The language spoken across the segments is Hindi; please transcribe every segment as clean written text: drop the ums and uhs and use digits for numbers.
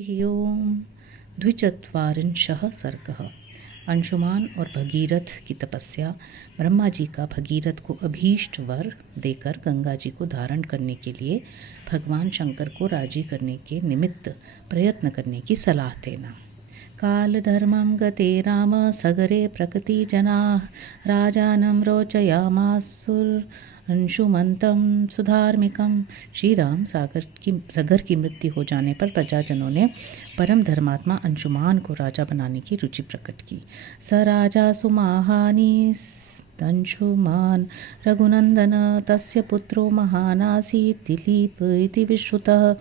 ओम द्विचत्वारिंशः सर्गः। अंशुमान और भगीरथ की तपस्या। ब्रह्मा जी का भगीरथ को अभीष्ट वर देकर गंगा जी को धारण करने के लिए भगवान शंकर को राजी करने के निमित्त प्रयत्न करने की सलाह देना। काल धर्मं गते राम सगरे प्रकृति जनाः राजानं रोचयामासुर अंशुमंतम सुधार्मिकम। श्री राम सगर की मृत्यु हो जाने पर प्रजाजनों ने परम धर्मात्मा अंशुमान को राजा बनाने की रुचि प्रकट की। स राजा सुमाहानी अंशुमान रघुनंदन तस्य पुत्रो महानासीत् दिलीप इति विश्रुतः।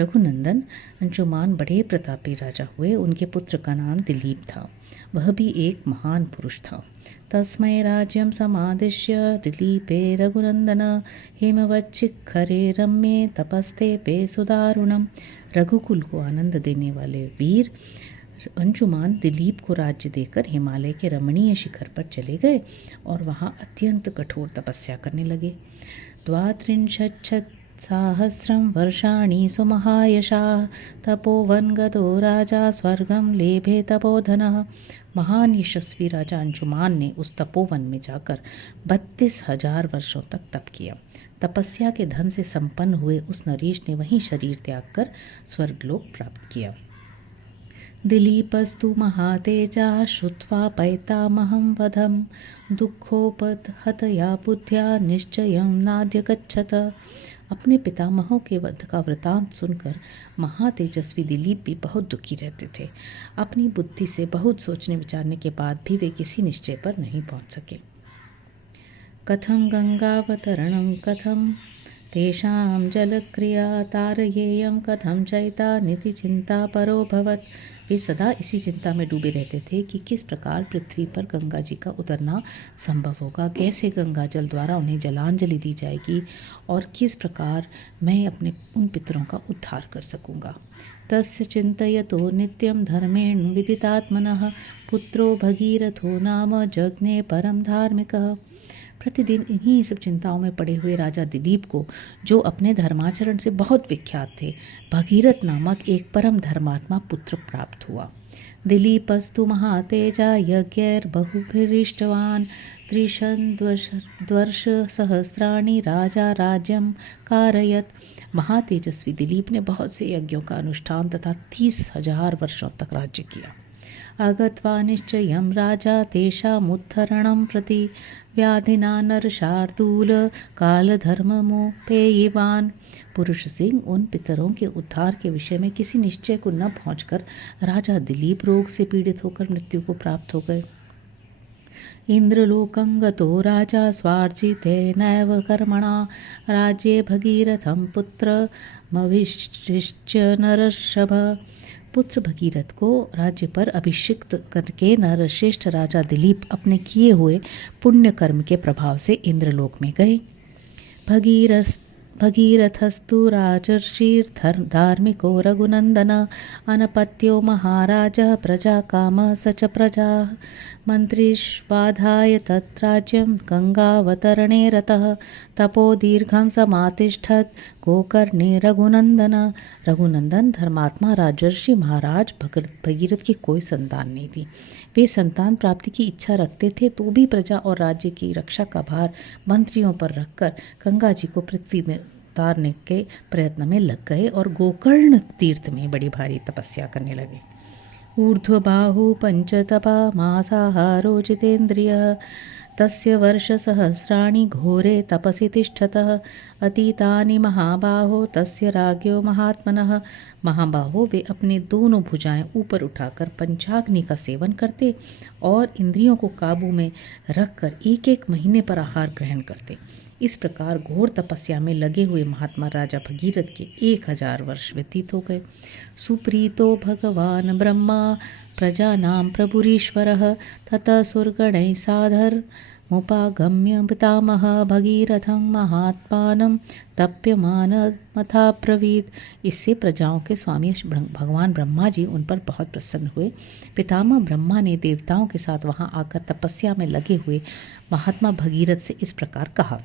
रघुनंदन अंशुमान बड़े प्रतापी राजा हुए। उनके पुत्र का नाम दिलीप था। वह भी एक महान पुरुष था। तस्मै राज्यं समादिश्य दिलीपे रघुनंदन हेमवच्छिखरे रम्ये तपस्ते पे सुदारुणम। रघुकुल को आनंद देने वाले वीर अंशुमान दिलीप को राज्य देकर हिमालय के रमणीय शिखर पर चले गए और वहाँ अत्यंत कठोर तपस्या करने लगे। 32 सहस्रं वर्षाणि सुमहायशाः तपोवन गतो राजा स्वर्गं लेभे तपोधनः। महान यशस्वी राजा अंशुमान ने उस तपोवन में जाकर 32,000 वर्षों तक तप किया। तपस्या के धन से संपन्न हुए उस नरेश ने वहीं शरीर त्याग कर स्वर्गलोक प्राप्त किया। दिलीपस्तु महातेजा श्रुत्वा पैतामहं वधं दुःखोपहतया बुद्ध्या निश्चयं नाद्य गच्छत। अपने पितामहों के वध का वृतांत सुनकर महातेजस्वी दिलीप भी बहुत दुखी रहते थे। अपनी बुद्धि से बहुत सोचने विचारने के बाद भी वे किसी निश्चय पर नहीं पहुंच सके। कथं गंगावतरणं कथं तेषां जलक्रिया तारयेयं कथं चैता निधि चिंता परोभवत। वे सदा इसी चिंता में डूबे रहते थे कि किस प्रकार पृथ्वी पर गंगा जी का उतरना संभव होगा, कैसे गंगा जल द्वारा उन्हें जलांजलि दी जाएगी और किस प्रकार मैं अपने उन पितरों का उद्धार कर सकूंगा। तस्य चिंतयतो नित्यं धर्मेण विदितात्मनः पुत्रो भगीरथो नाम जज्ञे परम धार्मिकः। प्रतिदिन इन्हीं सब चिंताओं में पड़े हुए राजा दिलीप को, जो अपने धर्माचरण से बहुत विख्यात थे, भगीरथ नामक एक परम धर्मात्मा पुत्र प्राप्त हुआ। दिलीपस्तु महातेजा यज्ञैर् बहुभिरिष्टवान् 33 सहस्राणि राजा राज्यं कारयत्। महातेजस्वी दिलीप ने बहुत से यज्ञों का अनुष्ठान तथा 30,000 वर्षों तक राज्य किया। अगत्वा निश्चयं राजा तेषामुद्धरणं प्रति व्याधिना नरशार्दूल कालधर्ममुपेयिवान्। पुरुष सिंह उन पितरों के उद्धार के विषय में किसी निश्चय को न पहुंचकर राजा दिलीप रोग से पीड़ित होकर मृत्यु को प्राप्त हो गए। इंद्रलोकं गतो राजा स्वार्जितेनैव कर्मणा राज्ये भगीरथं पुत्रमभिषिच्य नरर्षभ। पुत्र भगीरथ को राज्य पर अभिषिक्त करके नरश्रेष्ठ राजा दिलीप अपने किए हुए पुण्य कर्म के प्रभाव से इंद्रलोक में गए। भगीरथस्तु राजर्षिर्धार्मिको रघुनंदन अनपत्यो महाराजः प्रजा काम स च प्रजा मंत्रिष्वाधाय तत्राज्यं गंगावतरणे रतः तपो दीर्घं समातिष्ठत् गोकर्णे रघुनंदन धर्मात्मा राजर्षि महाराज भगीरथ की कोई संतान नहीं थी। वे संतान प्राप्ति की इच्छा रखते थे तो भी प्रजा और राज्य की रक्षा का भार मंत्रियों पर रखकर गंगा जी को पृथ्वी में उतारने के प्रयत्न में लग गए और गोकर्ण तीर्थ में बड़ी भारी तपस्या करने लगे। ऊर्ध्वबाहु पंचतपा मासाहारो जितेन्द्रियः तस्य वर्षसहस्राणि घोरे तपसि तिष्ठतः अतीतानि महाबाहो तस्य राज्ञो महात्मनः। महाबाहो वे अपने दोनों भुजाएं ऊपर उठाकर पंचाग्नि का सेवन करते और इंद्रियों को काबू में रखकर एक एक महीने पर आहार ग्रहण करते। इस प्रकार घोर तपस्या में लगे हुए महात्मा राजा भगीरथ के 1000 वर्ष व्यतीत हो गए। सुप्रीतो भगवान ब्रह्मा प्रजानां प्रभुरीश्वरः ततः सुरगणैः साधर्मुपागम्य पितामह भगीरथं महात्मानं तप्यमानमथा ब्रवीत्। इससे प्रजाओं के स्वामी भगवान ब्रह्मा जी उन पर बहुत प्रसन्न हुए। पितामह ब्रह्मा ने देवताओं के साथ वहां आकर तपस्या में लगे हुए महात्मा भगीरथ से इस प्रकार कहा।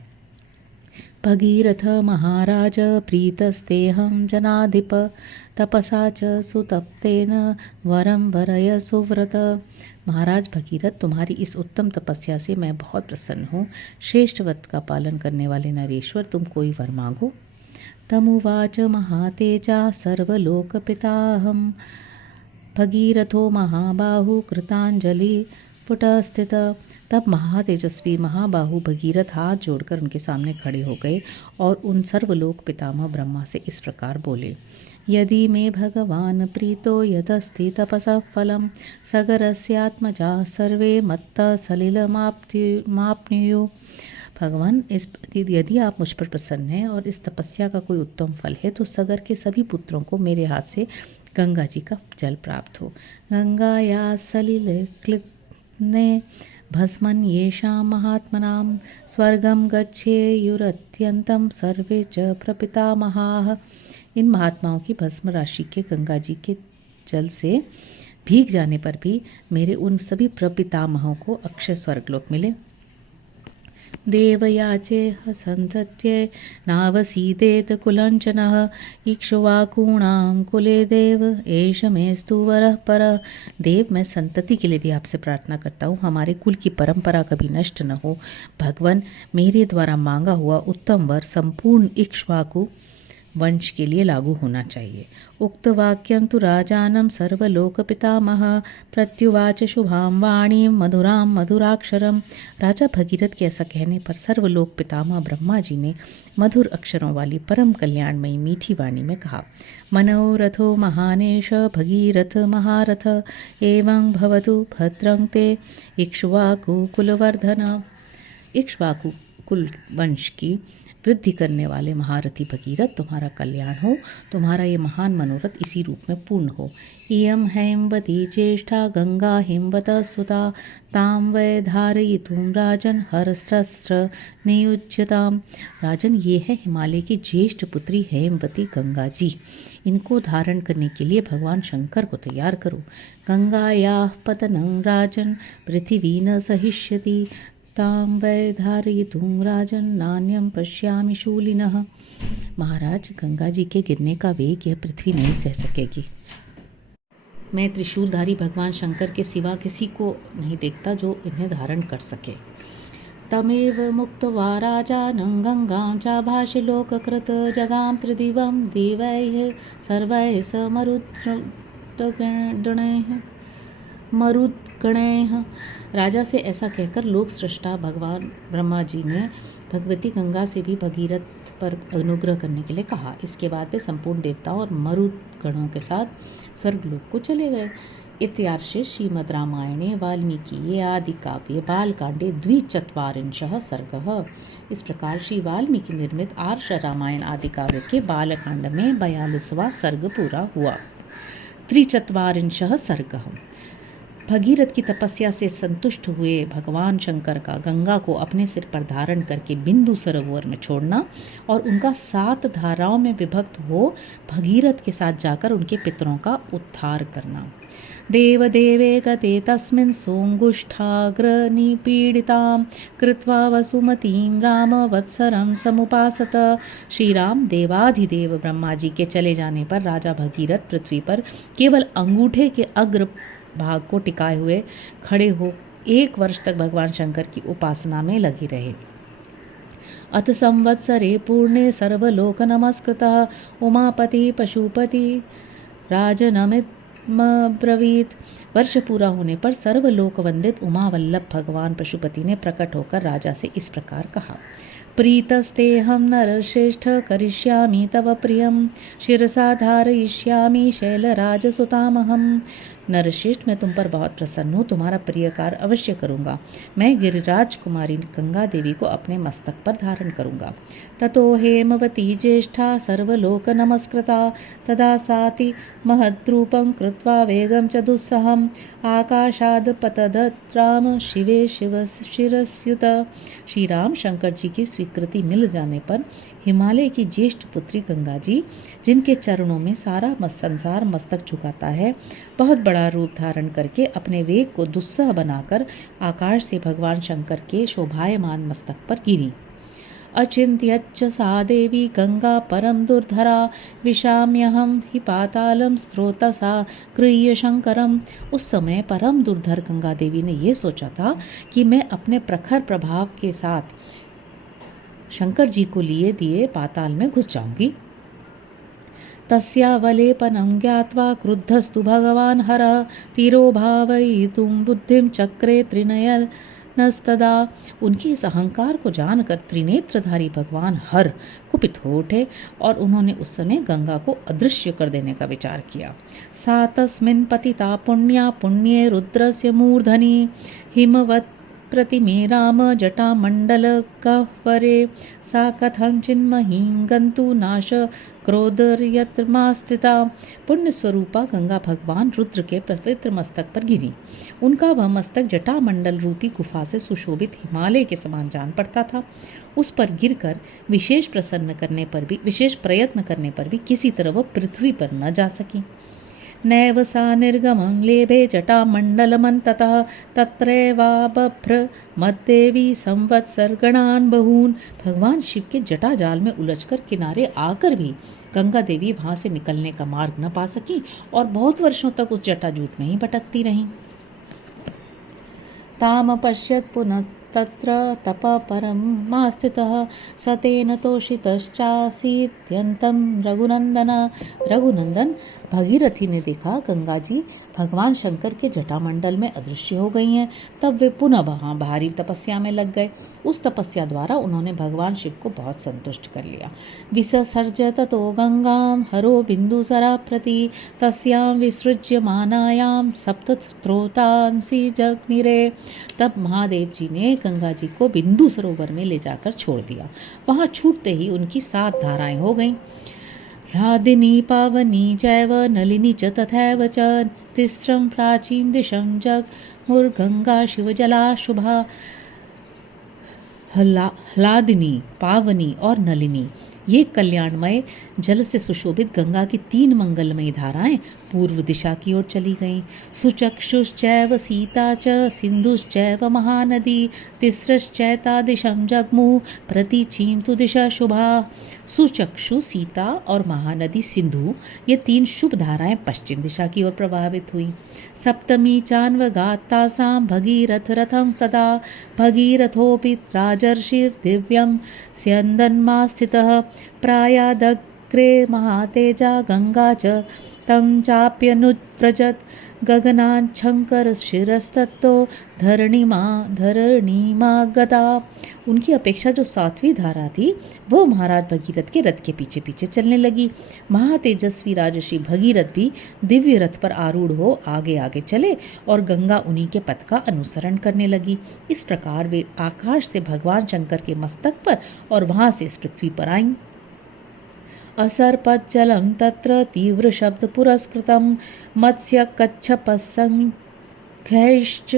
भगीरथ महाराज प्रीतस्तेऽहं जनाधिप तपसा च सुतप्तेन वरं वरय सुव्रत। महाराज भगीरथ, तुम्हारी इस उत्तम तपस्या से मैं बहुत प्रसन्न हूँ। श्रेष्ठ व्रत का पालन करने वाले नरेश्वर, तुम कोई वर मांगो। तमुवाच महातेजा सर्वलोकपिताहं भगीरथो महाबाहु कृतांजलि पुटस्थित। तब महातेजस्वी महाबाहु भगीरथ हाथ जोड़कर उनके सामने खड़े हो गए और उन सर्वलोक पितामह ब्रह्मा से इस प्रकार बोले। यदि मे भगवान प्रीतो यदस्ति तपसः फलं सगरस्यात्मजा सर्वे मत्तः सलिलमाप्नुयुः। भगवान, यदि आप मुझ पर प्रसन्न हैं और इस तपस्या का कोई उत्तम फल है तो सगर के सभी पुत्रों को मेरे हाथ से गंगा जी का जल प्राप्त हो। गंगाया सलिल क्लिन्ने भस्मन् येषां महात्मनां स्वर्गं गच्छेयुरत्यन्तं सर्वे च प्रपितामहाः। इन महात्माओं की भस्म राशि के गंगा जी के जल से भीग जाने पर भी मेरे उन सभी प्रपितामहों को अक्षय स्वर्गलोक मिले। देवयाचेह संतत्ये नावसीदेत कुलञ्चनः इक्ष्वाकूणां कुले देव एष मेस्तु वरः परः। देव, मैं संतति के लिए भी आपसे प्रार्थना करता हूँ, हमारे कुल की परंपरा कभी नष्ट न हो। भगवान, मेरे द्वारा मांगा हुआ उत्तम वर संपूर्ण इक्ष्वाकु वंश के लिए लागू होना चाहिए। उक्त वाक्यं तु राजानं सर्वलोकपितामह प्रत्युवाच शुभां वाणीं मधुरां मधुराक्षरम। राजा भगीरथ के ऐसा कहने पर सर्वलोक पितामह ब्रह्मा जी ने मधुर अक्षरों वाली परम कल्याणमयी मीठी वाणी में कहा। मनोरथो महानेश भगीरथ महारथ एवं भवतु भद्रं ते इक्ष्वाकु कुलवर्धन। इक्ष्वाकु कुल वंश की वृद्धि करने वाले महारथी भगीरथ, तुम्हारा कल्याण हो, तुम्हारा ये महान मनोरथ इसी रूप में पूर्ण हो। इयं हेमवती ज्येष्ठा गंगा हेमवतः सुता तां वै धारयितुं राजन हरस्रस्र नियुज्यताम्। राजन, ये है हिमालय की ज्येष्ठ पुत्री हेमवती गंगा जी। इनको धारण करने के लिए भगवान शंकर को तैयार करो। गंगायाः पतनं राजन पृथिवी न सहिष्यति तां वै धारयितुं राजन नान्यं पश्यामि शूलिनः। महाराज, गंगा जी के गिरने का वेग यह पृथ्वी नहीं सह सकेगी। मैं त्रिशूलधारी भगवान शंकर के सिवा किसी को नहीं देखता जो इन्हें धारण कर सके। तमेव मुक्त्वा राजानं गंगां चाभाषे लोककृत जगाम त्रिदिवं देवैः सर्वैः स मरुद्गणैः। राजा से ऐसा कहकर लोक सृष्टा भगवान ब्रह्मा जी ने भगवती गंगा से भी भगीरथ पर अनुग्रह करने के लिए कहा। इसके बाद वे संपूर्ण देवताओं और मरुद्गणों के साथ स्वर्गलोक को चले गए। इत्यार्षे श्रीमद् रामायणे वाल्मीकि आदि काव्ये बालकांडे 24 सर्गः। इस प्रकार श्री वाल्मीकि निर्मित आर्ष रामायण आदि काव्य के बालकांड में 42वां सर्ग पूरा हुआ। 43 सर्गः। भगीरथ की तपस्या से संतुष्ट हुए भगवान शंकर का गंगा को अपने सिर पर धारण करके बिंदु सरोवर में छोड़ना और उनका 7 धाराओं में विभक्त हो भगीरथ के साथ जाकर उनके पितरों का उद्धार करना। देवदेवे गते तस्मिन् सोऽङ्गुष्ठाग्रनिपीडितां कृत्वा वसुमतीं रामवत्सरं समुपासत। श्री राम देवाधिदेव ब्रह्मा जी के चले जाने पर राजा भगीरथ पृथ्वी पर केवल अंगूठे के अग्र भाग को टिकाए हुए खड़े हो 1 वर्ष तक भगवान शंकर की उपासना में लगे रहे। अथ संवत्सरे पूर्णे सर्वलोक नमस्कृतः उमापति पशुपति राजनमित्ब्रवीत। वर्ष पूरा होने पर सर्वलोक वंदित उमावल्लभ भगवान पशुपति ने प्रकट होकर राजा से इस प्रकार कहा। प्रीतस्तेऽहं नरश्रेष्ठ करिष्यामि तव प्रियं शिरसा धारयिष्यामि शैलराजसुतामहम्। नरश्रेष्ठ, मैं तुम पर बहुत प्रसन्न हूँ, तुम्हारा प्रिय कार्य अवश्य करूँगा। मैं गिरिराज कुमारी गंगा देवी को अपने मस्तक पर धारण करूँगा। ततो हेमवती ज्येष्ठा सर्वलोक नमस्कृता तदा साति महद्रूपं कृत्वा वेगं च दुस्सहम् आकाशाद पतदत् राम शिवे शिव शिरस्युत। श्री राम शंकर जी की स्वीकृति मिल जाने पर हिमालय की ज्येष्ठ पुत्री गंगा जी, जिनके चरणों में सारा संसार मस्तक झुकाता है, बहुत बड़ा रूप धारण करके अपने वेग को दुस्सह बनाकर आकाश से भगवान शंकर के शोभायमान मस्तक पर गिरी। अचिन्त्यच्च सा देवी गंगा परम दुर्धरा विशाम्यहं हि पातालम स्रोतसा गृह्य शंकरम। उस समय परम दुर्धर गंगा देवी ने ये सोचा था कि मैं अपने प्रखर प्रभाव के साथ शंकर जी को लिए दिए पाताल में घुस जाऊंगी। तस्यावलेपनं ज्ञात्वा क्रुद्धस्तु भगवान् हरः तीरो भावयितुं बुद्धिं चक्रे त्रिनयनस्तदा। उनके इस अहंकार को जानकर त्रिनेत्रधारी भगवान हर कुपित हो उठे और उन्होंने उस समय गंगा को अदृश्य कर देने का विचार किया। सा तस्मिन् पतिता पुण्या पुण्ये रुद्रस्य मूर्धनि हिमवत् प्रतिमे राम जटामण्डल गह्वरे सा कथं चिन्महीं गन्तु नाश क्रोधर्यत्रमा स्थिता। पुण्य स्वरूपा गंगा भगवान रुद्र के पवित्र मस्तक पर गिरी। उनका वह मस्तक जटामंडल रूपी गुफा से सुशोभित हिमालय के समान जान पड़ता था। उस पर गिरकर विशेष प्रयत्न करने पर भी किसी तरह वह पृथ्वी पर न जा सकी। नैव सा निर्गमं लेभे जटामण्डलमन्ततः तत्रैवाबभ्र मद्देवी संवत्सरगणान् बहून्। भगवान शिव के जटा जाल में उलझकर किनारे आकर भी गंगा देवी वहाँ से निकलने का मार्ग न पा सकी और बहुत वर्षों तक उस जटाजूट में ही भटकती रहीं। ताम पश्यत् पुनः तत्र तप परमास्थितः स तेन तोषितश्चासीत्यन्तं रघुनंदन भगीरथी ने देखा गंगा जी भगवान शंकर के जटामंडल में अदृश्य हो गई हैं। तब वे पुनः वहाँ भारी तपस्या में लग गए। उस तपस्या द्वारा उन्होंने भगवान शिव को बहुत संतुष्ट कर लिया। विससर्ज ततो गंगां हरो बिंदुसरा प्रति तस्यां विसृज्यमानायां सप्त स्त्रोतांसि जग्निरे। तब महादेव जी ने गंगा जी को बिंदु सरोवर में ले जाकर छोड़ दिया। वहां छूटते ही उनकी 7 धाराएं हो गईं। ह्लादिनी पावनी जैव नलिनी च तथैव च तिस्रं प्राचीन दिशं जगमुर्गंगा शिवजला शुभा। ह्लादिनी, पावनी और नलिनी ये कल्याणमय जल से सुशोभित गंगा की 3 मंगलमयी धाराएं पूर्व दिशा की ओर चली गईं। सुचक्षुश्चैव सीता च सिंधुश्चैव महानदी तिस्रश्चैता दिशं जग्मुः प्रतीचीन्तु दिशा शुभा। सुचक्षु, सीता और महानदी सिंधु ये 3 शुभ धाराएं पश्चिम दिशा की ओर प्रभावित हुई। सप्तमी चान्वगात्तासां भगीरथ रथं तदा भगीरथोऽपि राजर्षिर्दिव्यं स्यन्दन्मा स्थितः प्रायादग्रे महातेजा गंगा च तं चाप्यनुव्रजत् गगनाच्छंकर शिरस्तत्तो धरणीमा गता। उनकी अपेक्षा जो 7वीं धारा थी वह महाराज भगीरथ के रथ के पीछे पीछे चलने लगी। महातेजस्वी राजर्षि भगीरथ भी दिव्य रथ पर आरूढ़ हो आगे आगे चले और गंगा उन्हीं के पथ का अनुसरण करने लगी। इस प्रकार वे आकाश से भगवान शंकर के मस्तक पर और वहां से इस पृथ्वी पर आईं। असर्पज्जलं तत्र तीव्र शब्द पुरस्कृतं मत्स्य कच्छपसंख्यैश्च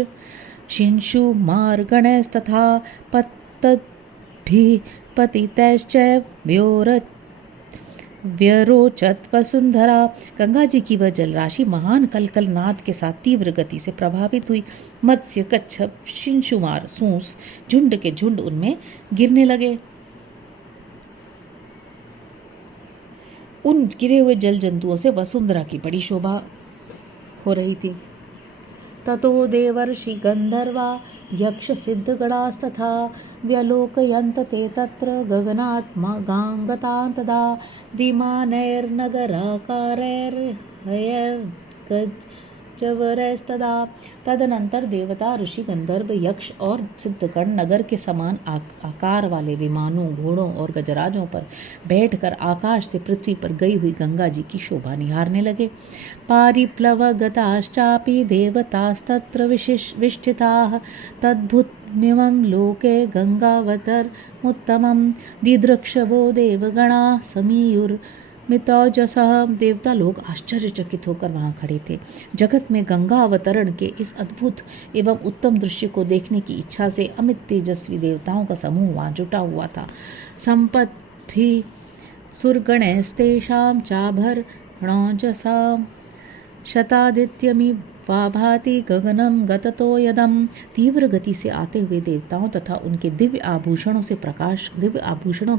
शिंशु मार्गणैस्तथा पतद्भिः पतितैश्च व्यरोचत वसुंधरा। गंगा जी की वह जलराशि महान कलकल नाद के साथ तीव्र गति से प्रभावित हुई। मत्स्य, कच्छप, शिंशुमार, सूंस झुंड के झुंड उनमें गिरने लगे। उन गिरे हुए जल जंतुओं से वसुंधरा की बड़ी शोभा हो रही थी। ततो देवर्षि गंधर्वा यक्ष सिद्धगणास्तथा व्यलोकयन्त ते तत्र गगनात् गांगतां तदा विमानैर्नगराकारैर्हयैर्गजवरैस्तदा। तदनंतर देवता, ऋषि, गंधर्व, यक्ष और सिद्धगण नगर के समान आकार वाले विमानों, घोड़ों और गजराजों पर बैठकर आकाश से पृथ्वी पर गई हुई गंगा जी की शोभा निहारने लगे। पारिप्लवगताश्चापि देवतास्तत्र विष्ठिताः तद्भुतमिमं लोके गंगावतरमुत्तमं दिदृक्षवो देवगणाः समीयुर्मितौजसः। देवता लोग आश्चर्यचकित होकर वहाँ खड़े थे। जगत में गंगा अवतरण के इस अद्भुत एवं उत्तम दृश्य को देखने की इच्छा से अमित तेजस्वी देवताओं का समूह वहाँ जुटा हुआ था। संपद्भिः सुरगणैस्तेषां चाभरणौजसा शतादित्यमि भाभाति गगनम गततो यदम। तीव्र गति से आते हुए देवताओं तथा उनके दिव्य आभूषणों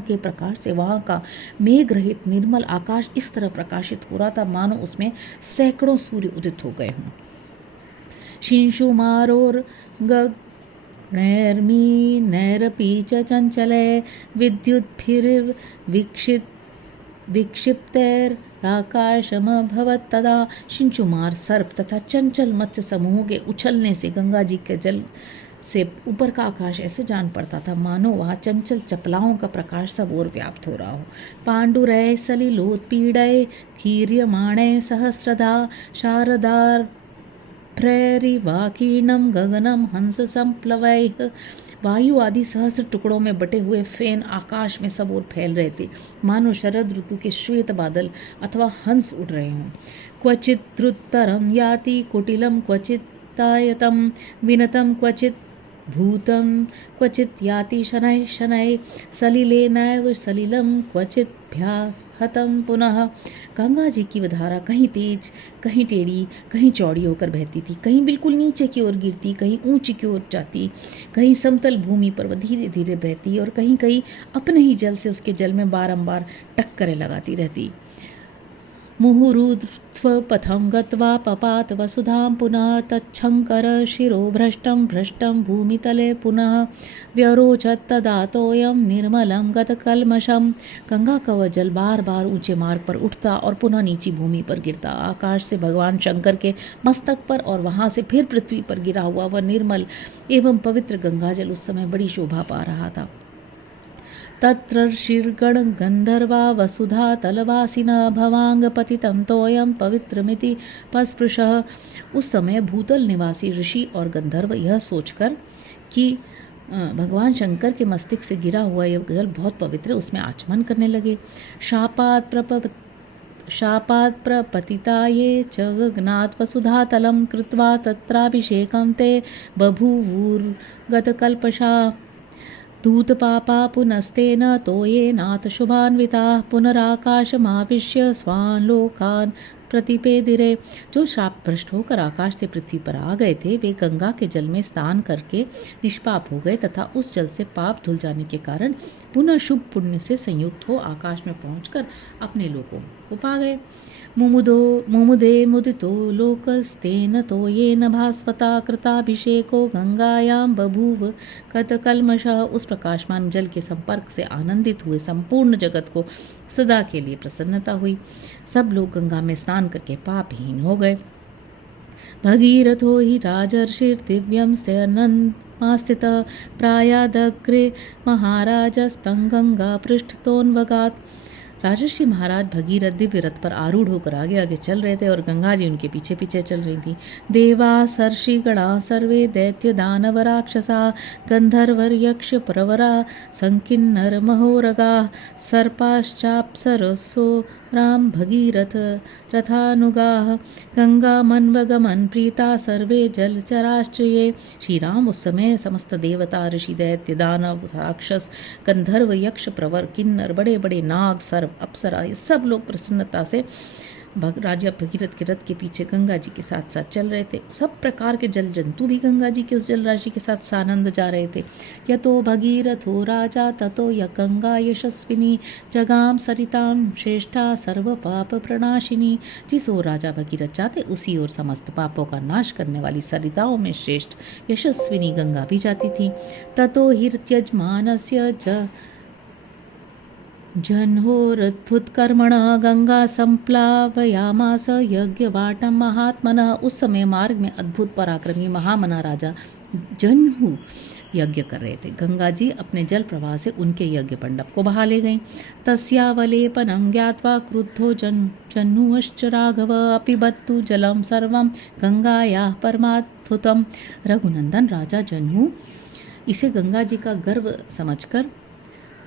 के प्रकाश से वहाँ का मेघ रहित निर्मल आकाश इस तरह प्रकाशित हो रहा था मानो उसमें सैकड़ों सूर्य उदित हो गए हों। शिंशुमारोर गगनैर्मी नैरपी च चंचले विक्षिप्तैराकाशमभवत् तदा। शिंशुमार सर्प तथा चंचल मत्स्य समूहों के उछलने से गंगा जी के जल से ऊपर का आकाश ऐसे जान पड़ता था मानो वहाँ चंचल चपलाओं का प्रकाश सब ओर व्याप्त हो रहा हो। पांडुरय सलिलोत्पीडय खीर्यमाणय सहस्रधा शारदार प्रेरिवाकीर्णम गगनम हंस संप्लवैः। वायु आदि सहस्र टुकड़ों में बटे हुए फैन आकाश में सब ओर फैल रहे थे मानो शरद ऋतु के श्वेत बादल अथवा हंस उड़ रहे हों। क्वचित द्रुततरम याति कुटिलम क्वचित तायतम विनतम क्वचित भूतम क्वचित याति शनैः शनैः सलिलेनैव सलिलम क्वचित भ्याहतम पुनः। गंगा जी की धारा कहीं तेज कहीं टेढ़ी कहीं चौड़ी होकर बहती थी, कहीं बिल्कुल नीचे की ओर गिरती, कहीं ऊंची की ओर जाती, कहीं समतल भूमि पर वह धीरे धीरे बहती और कहीं कहीं अपने ही जल से उसके जल में बारंबार टक्करें लगाती रहती। मुहुरुध्वपथं गत्वा पपात वसुधां पुनः तच्छंकर शिरो भ्रष्टं भ्रष्टं भूमितले पुनः व्यरोचत तदातोयं निर्मलं गतकल्मषम्। गंगा का वह जल बार बार ऊंचे मार्ग पर उठता और पुनः नीची भूमि पर गिरता। आकाश से भगवान शंकर के मस्तक पर और वहां से फिर पृथ्वी पर गिरा हुआ वह निर्मल एवं पवित्र गंगाजल उस समय बड़ी शोभा पा रहा था। तत्र शीर्गण गंधर्वा वसुधा तलवासिन भवांग पतितं तोयं पवित्रमिति पस्पृशः। उस समय भूतल निवासी ऋषि और गंधर्व यह सोचकर कि भगवान शंकर के मस्तिष्क से गिरा हुआ यह जल बहुत पवित्र है उसमें आचमन करने लगे। शापात् प्रपतिताये च गगनात् वसुधातलं कृत्वा तत्राभिषेकं ते बभूवुर्गतकल्पषाः। धूतपापा पुनस्तेन तोयेनाथ शुभान्विताः पुनराकाशमाविश्य स्वान् लोकान् प्रतिपेदिरे। जो शाप भ्रष्ट होकर आकाश से पृथ्वी पर आ गए थे वे गंगा के जल में स्नान करके निष्पाप हो गए तथा उस जल से पाप धुल जाने के कारण पुनः शुभ पुण्य से संयुक्त हो आकाश में पहुंचकर अपने लोकों को पा गए। मुमुदे मुदितो लोकस्तेन तोयेन भास्वता कृताभिषेको गंगायां बभूव कतकल्मषः। उस प्रकाशमान जल के संपर्क से आनंदित हुए संपूर्ण जगत को सदा के लिए प्रसन्नता हुई। सब लोग गंगा में स्नान करके पापहीन हो गए। भगीरथो हि राजर्षिर्दिव्यं स्थितः प्रायादग्रे महाराजस्तं गंगा पृष्ठतोन्वगात्। राजर्षि महाराज भगीरथ दिव्य रथ पर आरूढ़ होकर आगे आगे चल रहे थे और गंगा जी उनके पीछे पीछे चल रही थी। देवा सर्षिगणा सर्वे दैत्य दानव राक्षसा गंधर्वर यक्ष प्रवरा संकिन्नर महोरगा सर्पाश्चाप्सरसो राम भगीरथ रथानुगाः गंगा मनवगमन प्रीता सर्वे जलचराश्च ये। श्री राम उस समय समस्त देवता ऋषि दैत्य दानव राक्षस गंधर्व यक्ष प्रवर किन्नर बड़े बड़े नाग सर्प अप्सरा ये सब लोग प्रसन्नता से राजा भगीरथ के रथ के पीछे गंगा जी के साथ साथ चल रहे थे। सब प्रकार के जल जंतु भी गंगा जी के उस जल राशि के साथ सानंद जा रहे थे। यतो भगीरथो राजा ततो य गंगा यशस्विनी जगाम सरिताम श्रेष्ठा सर्व पाप प्रणाशिनी। जिस ओर राजा भगीरथ जाते उसी ओर समस्त पापों का नाश करने वाली सरिताओं में श्रेष्ठ यशस्विनी गंगा भी जाती थी। ततो हिर्त्यजमानस्य जन्होरद्भुतकर्मणः गंगा संप्लावयामास यज्ञवाटं महात्मनः। उस समय मार्ग में अद्भुत पराक्रमी महामना राजा जन्हु यज्ञ कर रहे थे। गंगा जी अपने जल प्रवाह से उनके यज्ञ मंडप को बहा ले गईं। तस्यावलेपनं ज्ञात्वा क्रुद्धो जन्हुश्च राघव अपिबत्तु जलं सर्वं गंगायाः परमाद्भुतम्। रघुनंदन राजा जन्हु इसे गंगा जी का गर्व समझकर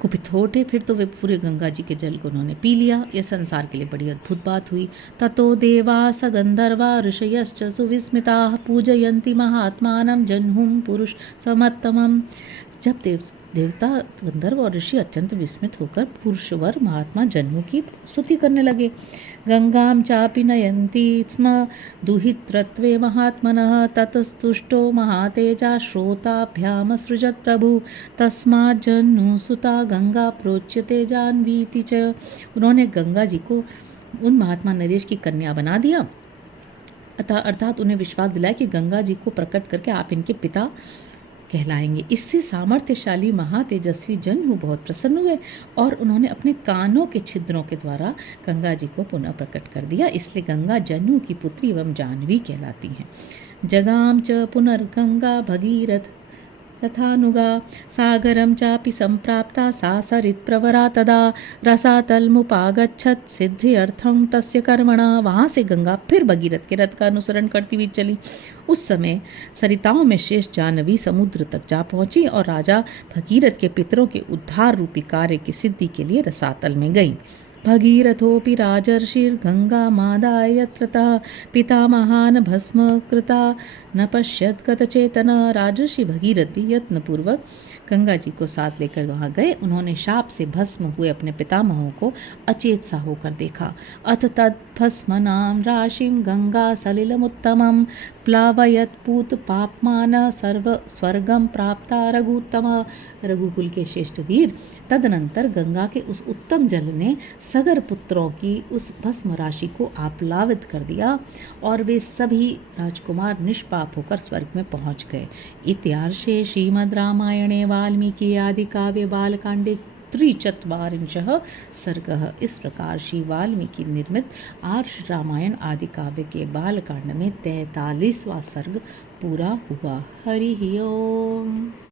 कुपित हो उठे। फिर तो वे पूरे गंगा जी के जल को उन्होंने पी लिया। यह संसार के लिए बड़ी अद्भुत बात हुई। ततो देवास गंधर्वा ऋषयश्च सुविस्मिताः पूजयन्ति महात्मानं जह्नुं पुरुष समत्तमम्। जब देवता गंधर्व और ऋषि अत्यंत विस्मित होकर पुरुषवर महात्मा जन्मू की स्तुति करने लगे। गंगाम चापि नयन्ति स्म दुहितृत्वे महात्मनः ततस्तुष्टो महातेजा श्रोताभ्याम सृजत प्रभु तस्मात् जन्नुसुता गंगा प्रोच्यते जाह्नवीति च। उन्होंने गंगा जी को उन महात्मा नरेश की कन्या बना दिया अर्थात उन्हें विश्वास दिलाया कि गंगा जी को प्रकट करके आप इनके पिता कहलाएंगे। इससे सामर्थ्यशाली महातेजस्वी जन्मू बहुत प्रसन्न हुए और उन्होंने अपने कानों के छिद्रों के द्वारा गंगा जी को पुनः प्रकट कर दिया। इसलिए गंगा जन्मू की पुत्री एवं जाह्नवी कहलाती हैं। जगाम च पुनर्गंगा भगीरथ रथानुगा सागरं चापि संप्राप्ता सा सरित्प्रवरा तदा रसातलमुपागच्छत् सिद्ध्यर्थं तस्य कर्मणा। वहाँ से गंगा फिर भगीरथ के रथ का अनुसरण करती हुई चली। उस समय सरिताओं में शेष जाह्नवी समुद्र तक जा पहुंची और राजा भगीरथ के पितरों के उद्धार रूपी कार्य की सिद्धि के लिए रसातल में गईं। भगीरथोऽपि राजर्षिर्गङ्गामादाय यत्रतः पितामहान् भस्म कृता न पश्यत् गतचेतना। राजर्षि भगीरथ भी यत्नपूर्वक गंगा जी को साथ लेकर वहाँ गए। उन्होंने शाप से भस्म हुए अपने पितामहों को अचेत सा होकर देखा। अथ तद्भस्मनां राशिं गंगा सलिलमुत्तमं प्लावयत् पूत पापमान सर्व स्वर्गम प्राप्ता रघुत्तम। रघुकुल के श्रेष्ठ वीर, तदनंतर गंगा के उस उत्तम जल ने सगर पुत्रों की उस भस्म राशि को आप्लावित कर दिया और वे सभी राजकुमार निष्पाप होकर स्वर्ग में पहुंच गए। इत्यार्षे श्रीमद् रामायणे वाल्मीकि आदि काव्य बालकांडे 43 सर्गः। इस प्रकार श्री वाल्मीकि निर्मित आर्ष रामायण आदि काव्य के बालकांड में 43वां सर्ग पूरा हुआ। हरि ओम।